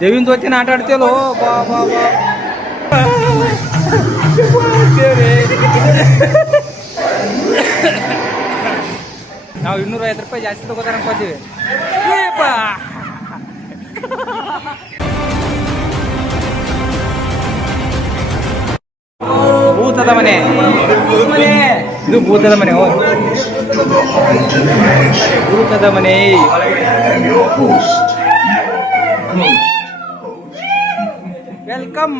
ದೇವಿನ ಜೊತೆ ಆಟ ಆಡ್ತೀವಲ್ಲೋ ಬಾ ಬಾ ಬಾ ನಾವು 250 ರೂಪಾಯಿ ಜಾಸ್ತಿ ತಗೋತಾರ ಅನ್ಕೋತೀವಿ. ಭೂತದ ಮನೆ, ಇದು ಭೂತದ ಮನೆ. ಭೂತದ ಮನೆ. ವೆಲ್ಕಮ್.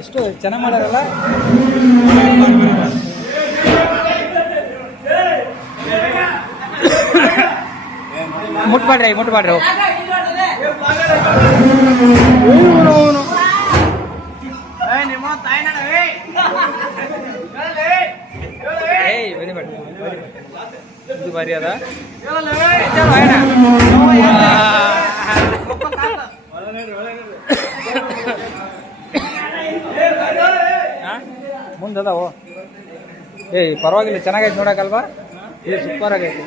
ಎಷ್ಟು ಚೆನ್ನಾಗಿ ಮಾಡಾರಲ್ಲ. ಮುಟ್ಬಾಡ್ರಿ ಮುಟ್ಬಾಡ್ರಿ. ಇದು ಬಾರಿ ಅದ. ಮುಂದದಾವು. ಪರವಾಗಿಲ್ಲ, ಚೆನ್ನಾಗೈತೆ ನೋಡಕ್ಕಲ್ವಾ. ಇದು ಸೂಪರ್ ಆಗೈತೆ.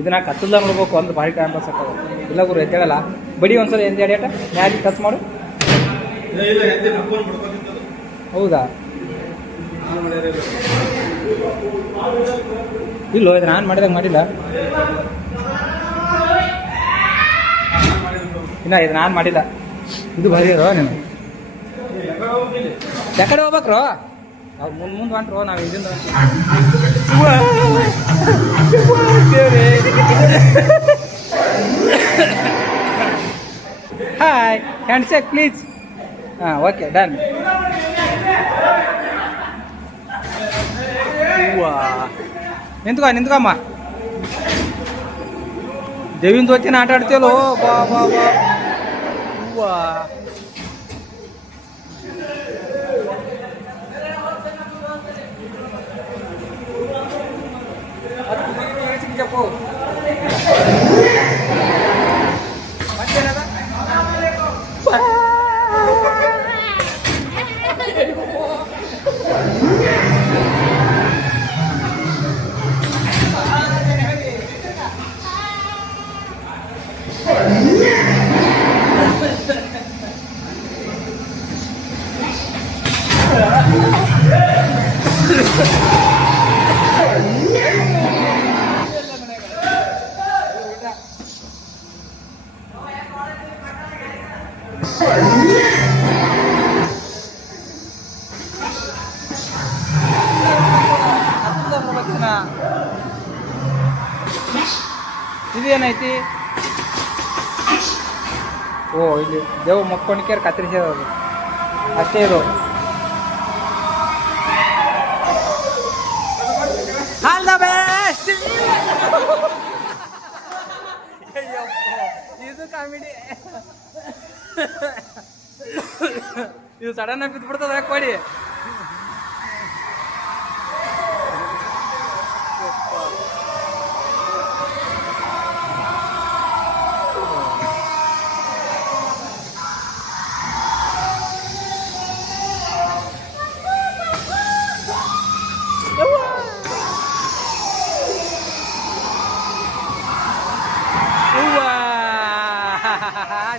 ಇದನ್ನ ಕತ್ತಲ್ದಾಗ ನೋಡ್ಬೇಕು. ಒಂದು ಭಾರಿ ಟೈಮ್ ಪಾಸ್ ಆಗ್ತದೆ. ಇಲ್ಲ ಗುರು ಎತ್ತೇಳಲ್ಲ. ಬಡಿ ಒಂದ್ಸಲ ಎಂದ ಅಡ್ಯಾಟ ಮ್ಯಾಲಿ ಟಚ್ ಮಾಡು. ಹೌದಾ? ಇಲ್ಲೋ, ಇದು ನಾನು ಮಾಡಿದಾಗ ಮಾಡಿಲ್ಲ. ಇನ್ನ ಇದು ನಾನು ಮಾಡಿಲ್ಲ. ಇದು ಭಾರಿ ಇರೋ. ನೀನು ಯಾಕಡೆ ಹೋಗ್ಬೇಕ್ರೋ? ಅವ್ರು ಮುಂದೆ ಹೊಂಟ್ರು, ನಾವು ಇದರಿಂದ ಹಾಯ್, ಹ್ಯಾಂಡ್ ಶೇಕ್ ಪ್ಲೀಸ್. ಹಾಂ, ಓಕೆ, ಡನ್. ನಿಂತ್ಕಮ್ಮ. ದೇವಿನ ಜೊತೆ ಆಟ ಆಡ್ತೀವಲ್ಲೋ ಬಾ ಬಾ ಬಾ. ಹೂವಾ ಇದೇನೈತಿ? ಓ, ಇಲ್ಲಿ ದೇವ್ ಮಕ್ಕೊಂಡಿಕ್ಯಾರ ಕತ್ತರಿಸೋದು ಅಷ್ಟೇ. ಇದು ಆಲ್ ದ ಬೆಸ್ಟ್. ಇದು ಕಾಮಿಡಿ. ಇದು ಸಡನ್ ಆಗಿ ಬಿದ್ಬಿಡ್ತದ ಕೊಡಿ.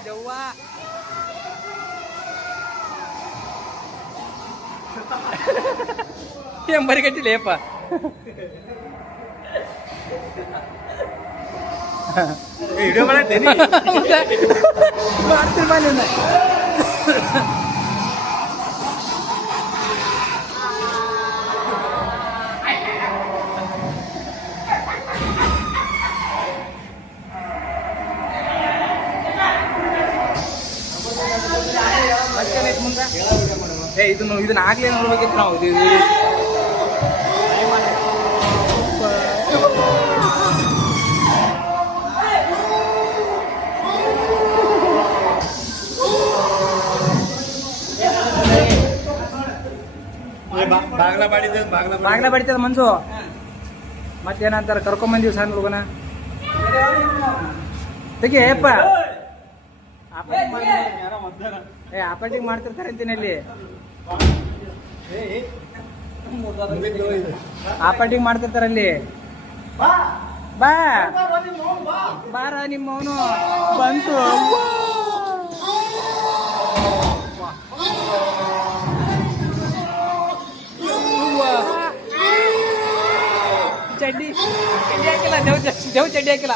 ಜವ್ವಾ ಎಂಬರಿ ಕಟ್ಟಿಲೇಪ. ವಿಡಿಯೋ ಮಾಡ್ತೀನಿ ಬನ್ನಿ. ಇದನ್ನ ಆಗ್ಲೇ ನೋಡ್ಬೇಕಿತ್ತು ನಾವು ಬಾಗ್ಲ ಬಡಿತದ ಮನ್ಸು ಮತ್ತೇನಂತಾರ ಕರ್ಕೊಂಬಂದಿವಿ ಸಣ್ಣ ಹುಡುಗನ ತೆಗಿಯಪ್ಪ ಆಪರೇಟಿಂಗ್ ಮಾಡ್ತಿರ್ತಾರೆ ಅಂತೀನಿ ಅಲ್ಲಿ ಆಪರೇಟಿಂಗ್ ಮಾಡ್ತಿರ್ತಾರಲ್ಲಿ ಬಾ ಬಾರ ನಿಮ್ಮವನು ಬಂತು ಚಡ್ಡಿ ಹಾಕಿಲ್ಲ ದೇವ್ ಚಡ್ಡಿ ಹಾಕಿಲ್ಲ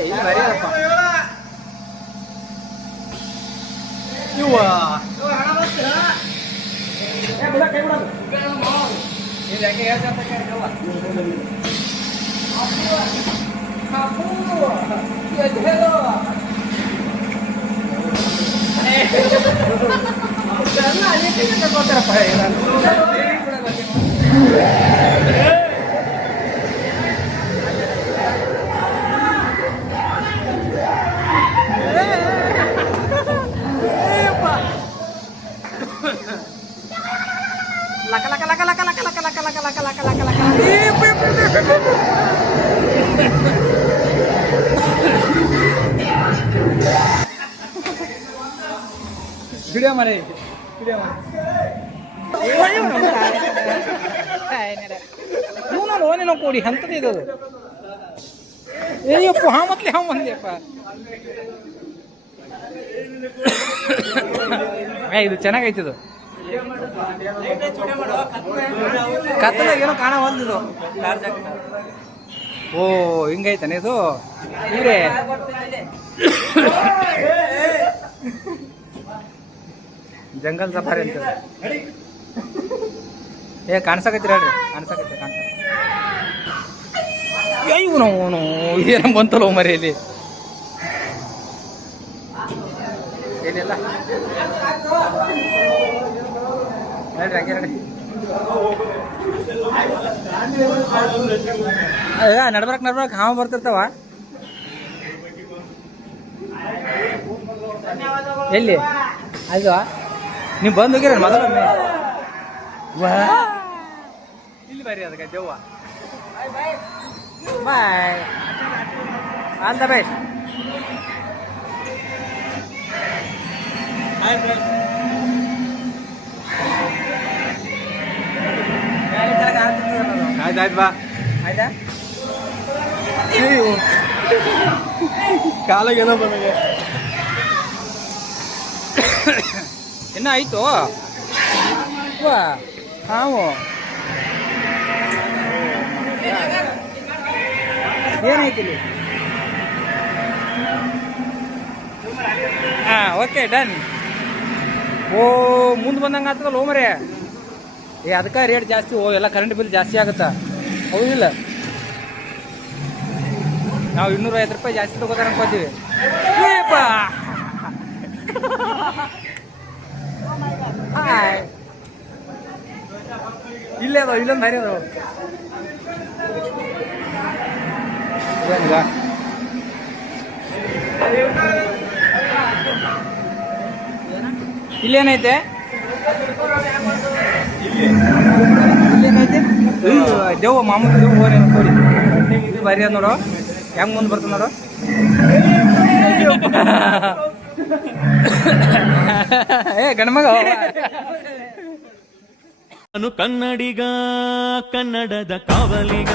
ಇದು ಬರೀರಪ್ಪ ಇವ ಹೆಂಗೆ laka laka laka laka laka laka laka laka laka laka laka laka video mare no lone no kodi hantade idu ಏಯಪ್ಪ ಹಾಮತ್ಲೆ ಹಾಂ ಬಂದೆಪ್ಪ ಇದು ಚೆನ್ನಾಗೈತಿ ಇದು ಕತ್ತಲಾಗ ಏನೋ ಕಾಣವಲ್ದು ಓ ಹಿಂಗೈತಾನೆ ಇದು ಇವ್ರೆ ಜಂಗಲ್ ಸಫಾರಿ ಅಂತ ಕಾಣಿಸಕತ್ತೀರ ಹೇಳ್ರಿ ಕಾಣಿಸಕತ್ತಿ ಇವನು ಏನ ಬಂತಲ್ಲ ಮರೆಯಲ್ಲಿ ಏನಿಲ್ಲ ಹೇಳ್ರಿ ಹಂಗೆ ನಡಿ ನಡ್ಬರಕ್ ಹಾವು ಬರ್ತಿರ್ತಾವ ಎಲ್ಲಿ ಅದು ನೀವು ಬಂದು ಹೋಗಿರ ಮೊದಲೊಮ್ಮೆ ಇಲ್ಲಿ ಬರ್ರಿ ಅದಕ್ಕೆ ದೆವ್ವ ಬಾಯ್ ಆಲ್ ದ ಬೆಸ್ಟ್ ಆಯ್ತಾಯ್ತು ಬಾ ಆಯ್ತಾ ಕಾಲಾಗೇನೋ ಬಂದಿದೆ ಇನ್ನ ಆಯ್ತು ವಾ ಹಾವು ಏನಾಯ್ತು ಇಲ್ಲಿ ಹಾಂ ಓಕೆ ಡನ್ ಓ ಮುಂದೆ ಬಂದಂಗೆ ಆಗ್ತದಲ್ಲ ಓಮರೇ ಅದಕ್ಕೆ ರೇಟ್ ಜಾಸ್ತಿ ಎಲ್ಲ ಕರೆಂಟ್ ಬಿಲ್ ಜಾಸ್ತಿ ಆಗುತ್ತಾ ಹೌದಿಲ್ಲ ನಾವು 250 ರೂಪಾಯಿ ಜಾಸ್ತಿ ತಗೋತಾರ ಅನ್ಕೋತೀವಿ ಇಲ್ಲೇ ಅದಾವ ಇಲ್ಲೊಂದು ಹರಿ ಅದಾವ ಇಲ್ಲೇನೈತೆ ಇಲ್ಲೇನೈತೆ ದೇವ ಮಾಮೂಲಿ ದೇವ್ ಹೋರೇನು ಕೊಡಿ ಇದು ಬರಿ ಅದ ನೋಡು ಹೆಂಗ್ ಮುಂದೆ ಬರ್ತದೆ ನೋಡು ಗಣಮಗ ನಾನು ಕನ್ನಡಿಗ ಕನ್ನಡದ ಕಾವಲಿಗ